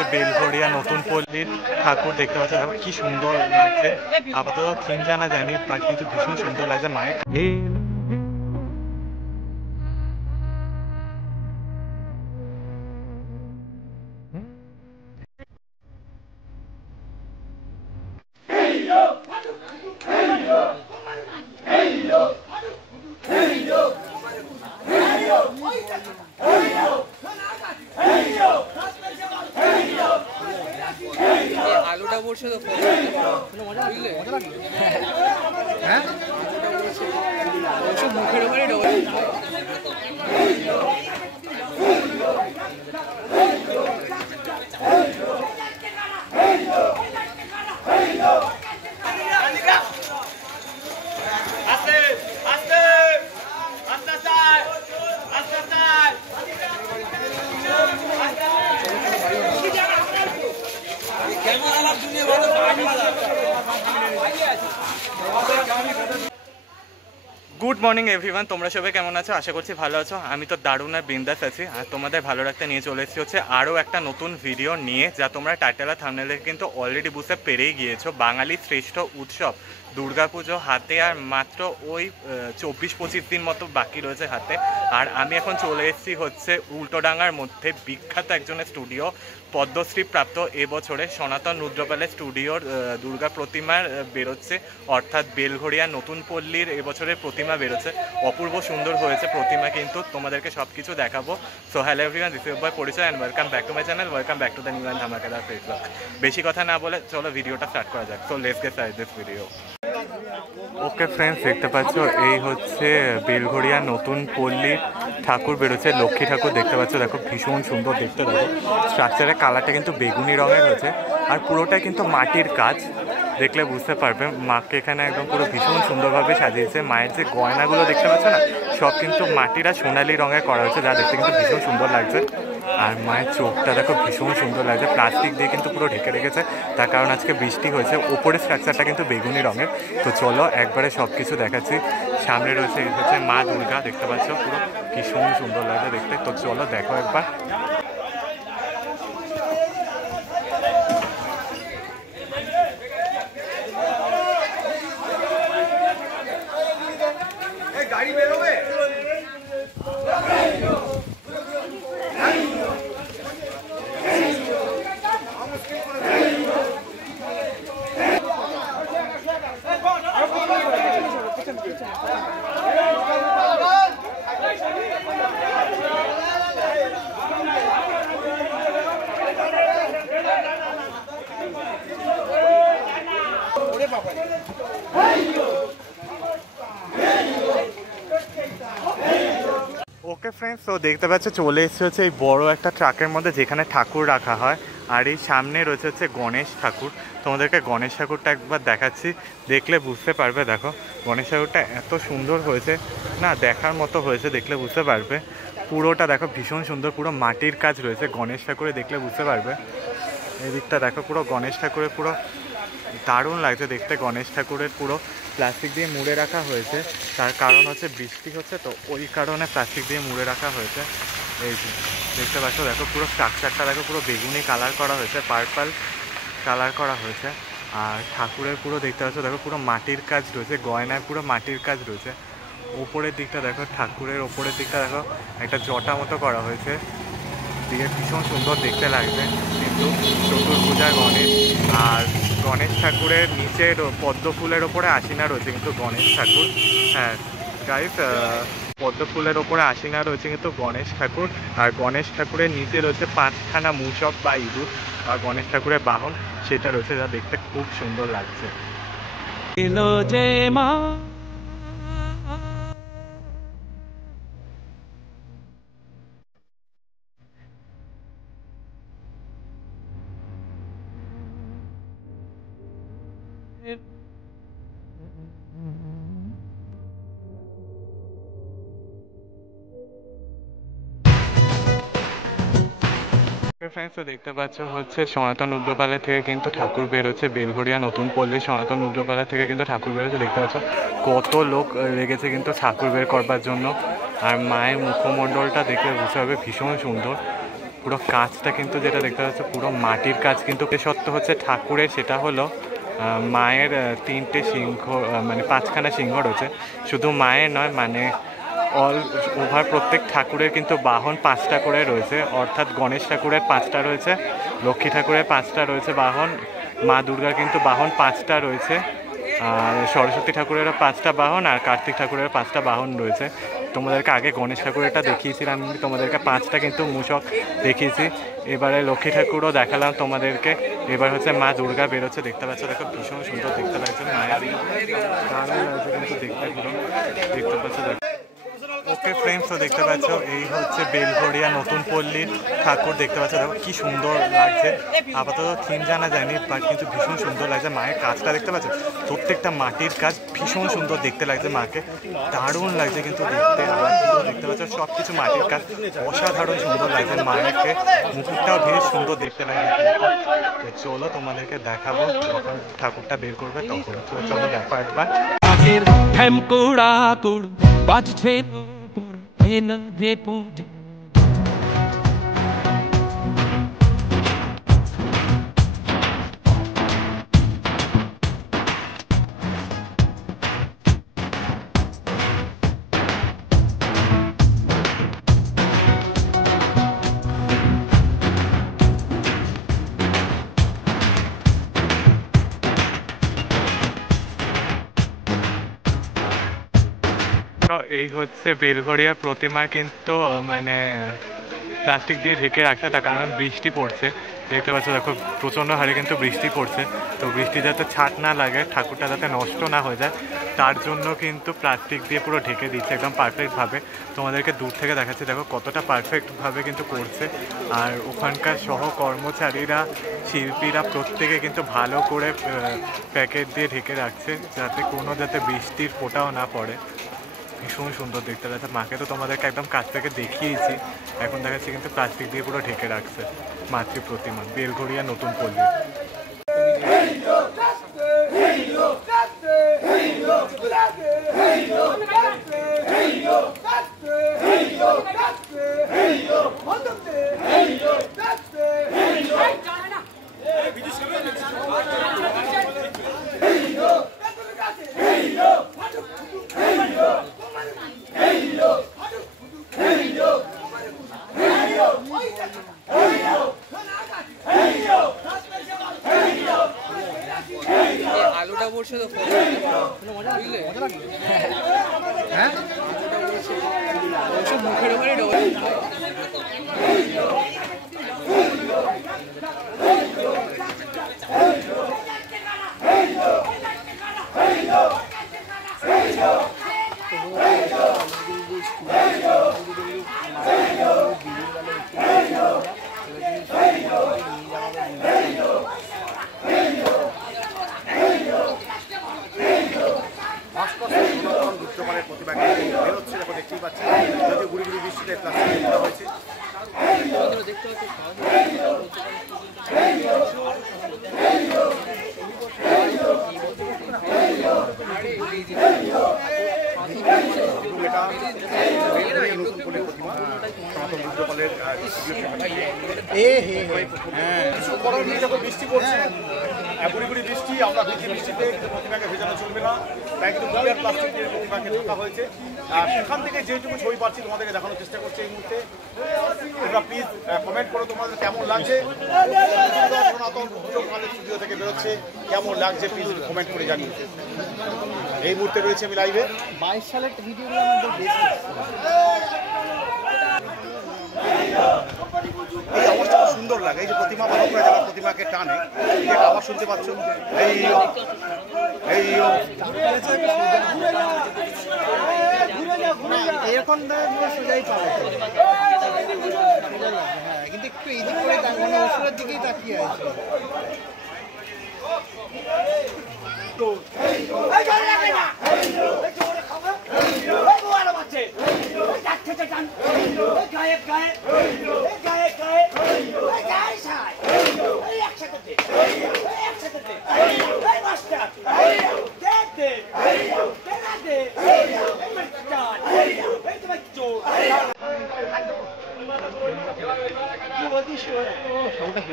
হচ্ছে বেলঘড়িয়া নতুন পল্লীর ঠাকুর দেখতে পাচ্ছি, দেখো কি সুন্দর লাগছে। আপাতত থিম জানা যায়নি, বাট কিন্তু ভীষণ সুন্দর লাগছে মায়ের। আলুটা পড়ছে তো বুঝলে, হ্যাঁ মুখের উপরে গুড মর্নিং এভরিওয়ান, তোমরা সবাই কেমন আছো? আশা করছি ভালো আছো। আমি তো দারুণ আর বিন্দাস আছি, আর তোমাদের ভালো রাখতে নিয়ে চলে এসেছি হচ্ছে আরও একটা নতুন ভিডিও নিয়ে, যা তোমরা টাইটেল আর থাম্বনেলে কিন্তু অলরেডি বুঝতে পেরেই গিয়েছো। বাঙালির শ্রেষ্ঠ উৎসব দুর্গাপুজো হাতে আর মাত্র ওই 24-25 দিন মতো বাকি রয়েছে হাতে। আর আমি এখন চলে এসেছি হচ্ছে উল্টোডাঙ্গার মধ্যে বিখ্যাত একজনের স্টুডিও, পদ্মশ্রী প্রাপ্ত এবছরে সনাতন রুদ্রপালের স্টুডিওর দুর্গা প্রতিমার বেরোচ্ছে, অর্থাৎ বেলঘড়িয়া নতুন পল্লীর এবছরের প্রতিমা বেরোচ্ছে। অপূর্ব সুন্দর হয়েছে প্রতিমা, কিন্তু তোমাদেরকে সব কিছু দেখাবো। So hello everyone, this is by Porichoy and welcome back to my channel, welcome back to the new and ধামাকাদার ফেসবুক। বেশি কথা না বলে চলো ভিডিওটা স্টার্ট করা যাক। So let's get started this video. Okay friends, দেখতে পাচ্ছ এই হচ্ছে বেলঘড়িয়া নতুন পল্লীর ঠাকুর বেরোচ্ছে, লক্ষ্মী ঠাকুর দেখতে পাচ্ছ। দেখো ভীষণ সুন্দর দেখতে, দেখো স্ট্রাকচারের কালারটা কিন্তু বেগুনি রঙের হয়েছে, আর পুরোটাই কিন্তু মাটির কাজ। দেখলে বুঝতে পারবে মাকে এখানে একদম পুরো ভীষণ সুন্দরভাবে সাজিয়েছে। মায়ের যে গয়নাগুলো দেখতে পাচ্ছ না, সব কিন্তু মাটির আর সোনালি রঙের করা হয়েছে, যা দেখতে কিন্তু ভীষণ সুন্দর লাগছে। আর মায়ের চোখটা দেখো ভীষণ সুন্দর লাগছে, প্লাস্টিক দিয়ে কিন্তু পুরো ঢেকে রেখেছে, তার কারণ আজকে বৃষ্টি হয়েছে। ওপরের স্ট্রাকচারটা কিন্তু বেগুনি রঙের। তো চলো একবারে সব কিছু দেখাচ্ছি। সামনে রয়েছে হচ্ছে মা দুর্গা, দেখতে পাচ্ছ পুরো ভীষণ সুন্দর লাগছে দেখতে। তো চলো দেখো একবার। ওকে ফ্রেন্ডস, তো দেখতে পাচ্ছ চলে এসেছে হচ্ছে এই বড় একটা ট্রাকের মধ্যে, যেখানে ঠাকুর রাখা হয়। আর এই সামনে রয়েছে হচ্ছে গণেশ ঠাকুর। তোমাদেরকে গণেশ ঠাকুরটা একবার দেখাচ্ছি, দেখলে বুঝতে পারবে। দেখো গণেশ ঠাকুরটা এত সুন্দর হয়েছে না, দেখার মতো হয়েছে, দেখলে বুঝতে পারবে। পুরোটা দেখো ভীষণ সুন্দর, পুরো মাটির কাজ রয়েছে গণেশ ঠাকুরে, দেখলে বুঝতে পারবে। এই দিকটা দেখো পুরো গণেশ ঠাকুরের পুরো দারুণ লাগছে দেখতে। গণেশ ঠাকুরের পুরো প্লাস্টিক দিয়ে মুড়ে রাখা হয়েছে, তার কারণ হচ্ছে বৃষ্টি হচ্ছে, তো ওই কারণে প্লাস্টিক দিয়ে মুড়ে রাখা হয়েছে। এই যে দেখতে পাচ্ছ, দেখো পুরো স্ট্রাকচারটা দেখো পুরো বেগুনি কালার করা হয়েছে, পার্পল কালার করা হয়েছে। আর ঠাকুরের পুরো দেখতে পাচ্ছ দেখো পুরো মাটির কাজ রয়েছে, গয়নায় পুরো মাটির কাজ রয়েছে। ওপরের দিকটা দেখো, ঠাকুরের ওপরের দিকটা দেখো একটা জটা মতো করা হয়েছে, দিয়ে ভীষণ সুন্দর দেখতে লাগবে। কিন্তু চতুর্ভুজা গণেশ, আর গণেশ ঠাকুরের নিচের পদ্ম ফুলের ওপরে আশিনা রয়েছে কিন্তু গণেশ ঠাকুর। হ্যাঁ গাইস, পদ্ম ফুলের ওপরে আশিনা রয়েছে কিন্তু গণেশ ঠাকুর। আর গণেশ ঠাকুরের নিচে রয়েছে 5খানা মূষক বা ইঁদুর, আর গণেশ ঠাকুরের বাহন সেটা রয়েছে, যা দেখতে খুব সুন্দর লাগছে। ফ্রেন্ডস, তো দেখতে পাচ্ছ হচ্ছে সনাতন রুদ্রপালের থেকে কিন্তু ঠাকুর বেরোচ্ছে, বেলঘড়িয়া নতুন পল্লী সনাতন রুদ্রপালের থেকে কিন্তু ঠাকুর বেরোচ্ছে। দেখতে পাচ্ছ কত লোক লেগেছে কিন্তু ঠাকুর বের করবার জন্য। আর মায়ের মুখমণ্ডলটা দেখলে বুঝতে হবে ভীষণ সুন্দর, পুরো কাজটা কিন্তু যেটা দেখতে পাচ্ছ পুরো মাটির কাজ, কিন্তু বিশেষত্ব হচ্ছে ঠাকুরের সেটা হলো মায়ের 3টে সিংহ, মানে 5খানা সিংহ রয়েছে। শুধু মায়ের নয়, মানে অল ওভার প্রত্যেক ঠাকুরের কিন্তু বাহন 5টা করে রয়েছে, অর্থাৎ গণেশ ঠাকুরের 5টা রয়েছে, লক্ষ্মী ঠাকুরের 5টা রয়েছে বাহন, মা দুর্গার কিন্তু বাহন 5টা রয়েছে, আর সরস্বতী ঠাকুরেরও 5টা বাহন, আর কার্তিক ঠাকুরের 5টা বাহন রয়েছে। তোমাদেরকে আগে গণেশ ঠাকুরেরটা দেখিয়েছিলাম, আমি তোমাদেরকে 5টা কিন্তু মূষক দেখিয়েছি। এবারে লক্ষ্মী ঠাকুরও দেখালাম তোমাদেরকে। এবার হচ্ছে মা দুর্গা বেরোচ্ছে, দেখতে পাচ্ছ, দেখো ভীষণ সুন্দর দেখতে লাগছে মায়ের, দারুণ লাগছে কিন্তু দেখতে, পুরো দেখতে পাচ্ছ। ওকে ফ্রেন্ডস, তো দেখতে পাচ্ছ এই হচ্ছে বেলঘড়িয়া নতুন পল্লীর ঠাকুর, দেখতে পাচ্ছ, দেখো কি সুন্দর লাগছে। আপাতত থিম জানা যায়নি, বাট কিন্তু ভীষণ সুন্দর লাগছে। মায়ের কাজটা দেখতে পাচ্ছ, প্রত্যেকটা মাটির কাজ ভীষণ সুন্দর দেখতে লাগছে, মাকে দারুণ লাগছে কিন্তু দেখতে। আর দেখতে পাচ্ছ সব কিছু মাটির কাজ অসাধারণ সুন্দর লাগছে, মায়েরকে মুকুটটাও বেশ সুন্দর দেখতে লাগছে। তো চলো তোমাদেরকে দেখাবো যখন ঠাকুরটা বের করবে তখন। তো চলো দেখো একবার। এই হচ্ছে বেলঘড়িয়া প্রতিমা, কিন্তু মানে প্লাস্টিক দিয়ে ঢেকে রাখছে, তার কারণ বৃষ্টি পড়ছে। দেখতে পাচ্ছ, দেখো প্রচণ্ড হারে কিন্তু বৃষ্টি পড়ছে। তো বৃষ্টি যাতে ছাট না লাগে, ঠাকুরটা যাতে নষ্ট না হয়ে যায়, তার জন্য কিন্তু প্লাস্টিক দিয়ে পুরো ঢেকে দিচ্ছে একদম পারফেক্টভাবে। তোমাদেরকে দূর থেকে দেখাচ্ছি, দেখো কতটা পারফেক্টভাবে কিন্তু করছে। আর ওখানকার সহ কর্মচারীরা, শিল্পীরা প্রত্যেকে কিন্তু ভালো করে প্যাকেট দিয়ে ঢেকে রাখছে, যাতে কোনো যাতে বৃষ্টির ফোঁটাও না পড়ে। ভীষণ সুন্দর দেখতে লাগছে। মাকে তো তোমাদেরকে একদম কাছ থেকে দেখিয়েছি, এখন দেখাচ্ছি কিন্তু প্লাস্টিক দিয়ে পুরো ঢেকে রাখছে মাতৃ প্রতিমা, বেলঘড়িয়া নতুন পল্লী। আলুটা পড়ছে তো বুঝলে, হ্যাঁ মুখের উপরে ডবল। প্রতিমাকে বেরোচ্ছে, দেখো দেখতেই পাচ্ছি, যদি গুড়ি গুড়ি বৃষ্টিতে প্লাস্টিক করা হয়েছে। দেখতে পাচ্ছি কিছু করার নেই, যখন বৃষ্টি পড়ছে, গুড়ি গুড়ি বৃষ্টি, আমরা ভিজে বৃষ্টিতে প্রতিমাকে ভেজানো চলবে না, তাই কিন্তু দুনিয়ার প্লাস্টিক দিয়ে প্রতিমাকে ঢাকা হয়েছে। আর সেখান থেকে যেটুকু ছবি পাচ্ছি তোমাদেরকে দেখানোর চেষ্টা করছি এই মুহূর্তে। তোমরা প্লিজ কমেন্ট করো তোমাদের কেমন লাগছে, স্টুডিও থেকে বেরোচ্ছে কেমন লাগছে, প্লিজ কমেন্ট করে জানিয়ে। এই মুহূর্তে রয়েছে আমি লাইভে। 22 সালের ভিডিওগুলো আমাদের বেশি। এই অবস্থা খুব সুন্দর লাগে, এই যে প্রতিমা বালকরা যারা প্রতিমাকে টানে, এই একটা আওয়াজ শুনতে পাচ্ছ, এই এরকম সোজাই পাবে, হ্যাঁ, কিন্তু একটু এদিক করে মানে ওষুধের দিকেই তাকিয়ে আছে।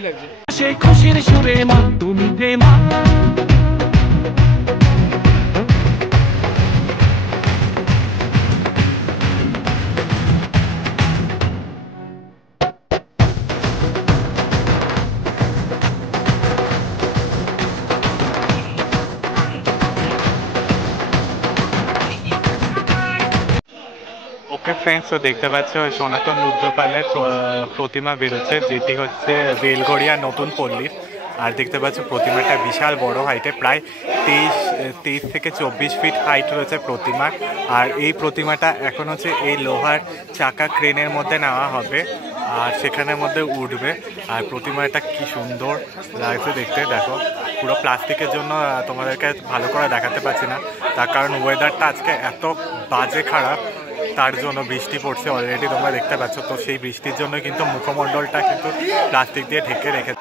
হেভি লাগছে। সেই খুশির সুরে মা তুমি যে মা ওকে ফ্রেন্ডস, তো দেখতে পাচ্ছ সনাতন রুদ্রপালের প্রতিমা বেরোচ্ছে, যেটি হচ্ছে বেলগড়িয়া নতুন পল্লীর। আর দেখতে পাচ্ছ প্রতিমাটা বিশাল বড় হাইটে, প্রায় 23 থেকে 24 ফিট হাইট রয়েছে প্রতিমার। আর এই প্রতিমাটা এখন হচ্ছে এই লোহার চাকা ক্রেনের মধ্যে নেওয়া হবে আর সেখানের মধ্যে উঠবে। আর প্রতিমাটা কি সুন্দর লাগছে দেখতে, দেখো পুরো প্লাস্টিকের জন্য তোমাদেরকে ভালো করে দেখাতে পারছি না, তার কারণ ওয়েদারটা আজকে এত বাজে খারাপ, তার জন্য বৃষ্টি পড়ছে অলরেডি তোমরা দেখতে পাচ্ছ। তো সেই বৃষ্টির জন্য কিন্তু মুখমণ্ডলটা কিন্তু প্লাস্টিক দিয়ে ঢেকে রেখে।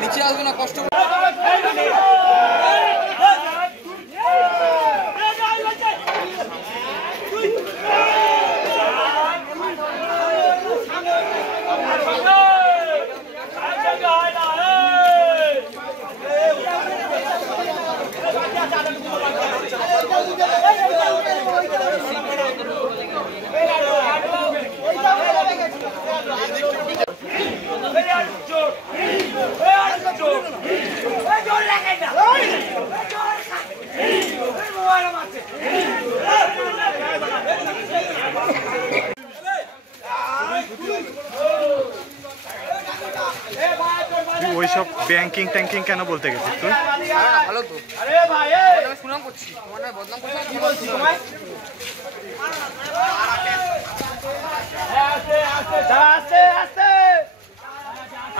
নিচে আসবে না, কষ্ট ওইসব ব্যাংকিং ট্যাঙ্কিং কেন বলতে গেছিস তুই? ভালো তো, সুনাম করছি, তোমার নয় বদনাম করছি। কি বলছিস তোমায়? আস্তে আস্তে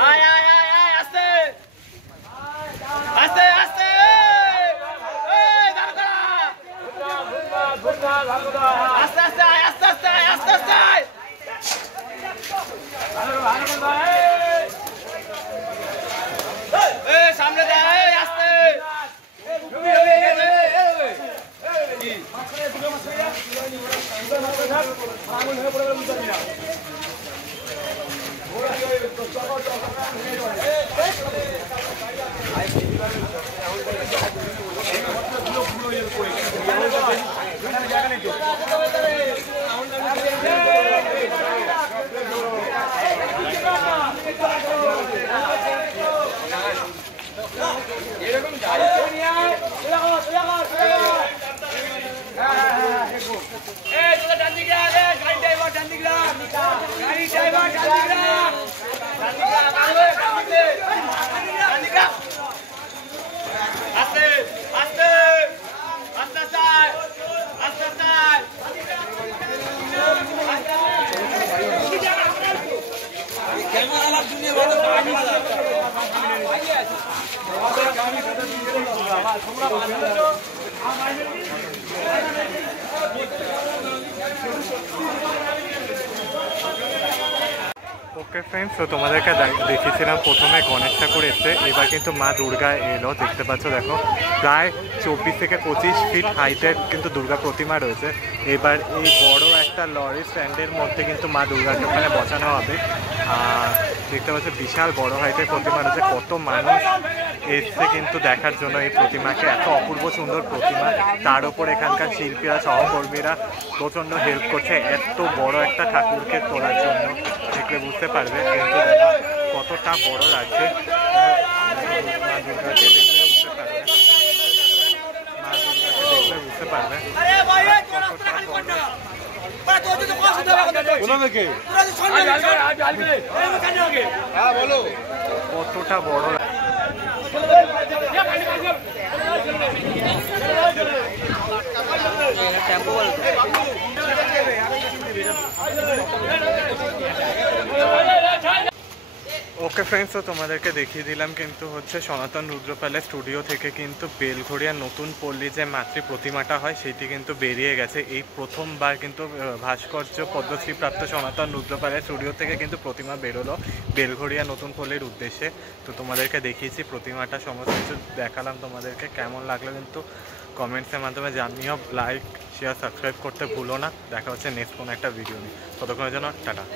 আয় আয় আয় আয়, আস্তে আস্তে আস্তে, এই দাঁড়া দাঁড়া, আস্তে আস্তে আয়, আস্তে আস্তে আয়, আস্তে আস্তে আয়, সামনে দেয়, আস্তে ওকে ফ্রেন্ডস, তো তোমাদেরকে দেখিয়েছিলাম প্রথমে গণেশ ঠাকুর এসে, এবার কিন্তু মা দুর্গা এলো। দেখতে পাচ্ছ, দেখো প্রায় 24 থেকে 25 ফিট হাইটের কিন্তু দুর্গা প্রতিমা রয়েছে। এবার এই বড় একটা লরি স্ট্যান্ডের মধ্যে কিন্তু মা দুর্গাকে ওখানে বসানো হবে। আর দেখতে পাচ্ছ বিশাল বড় হাইটের প্রতিমা রয়েছে। কত মানুষ এসছে কিন্তু দেখার জন্য এই প্রতিমাকে, এত অপূর্ব সুন্দর প্রতিমা। তার উপর এখানকার শিল্পীরা, সহকর্মীরা প্রচণ্ড হেল্প করছে এত বড় একটা ঠাকুরকে তোলার জন্য। দেখলে বুঝতে পারবে কিন্তু কতটা বড় লাগছে। মা দুর্গাকে দেখলে বুঝতে পারবে, মা দুর্গাকে দেখলে বুঝতে পারবে কতটা বড়। ওকে ফ্রেন্ডস, তো তোমাদেরকে দেখিয়ে দিলাম কিন্তু হচ্ছে সনাতন রুদ্রপালের স্টুডিও থেকে কিন্তু বেলঘড়িয়ার নতুন পল্লী যে মাতৃ প্রতিমাটা হয় সেটি কিন্তু বেরিয়ে গেছে। এই প্রথমবার কিন্তু ভাস্কর্য পদ্মশ্রীপ্রাপ্ত সনাতন রুদ্রপালের স্টুডিও থেকে কিন্তু প্রতিমা বেরোলো বেলঘড়িয়া নতুন পল্লীর উদ্দেশ্যে। তো তোমাদেরকে দেখিয়েছি প্রতিমাটা, সমস্ত কিছু দেখালাম তোমাদেরকে। কেমন লাগলো কিন্তু কমেন্টসের মাধ্যমে জানিও। লাইক, শেয়ার, সাবস্ক্রাইব করতে ভুলো না। দেখা হচ্ছে নেক্সট কোনো একটা ভিডিও নিয়ে। ততক্ষণের জন্য টাটা।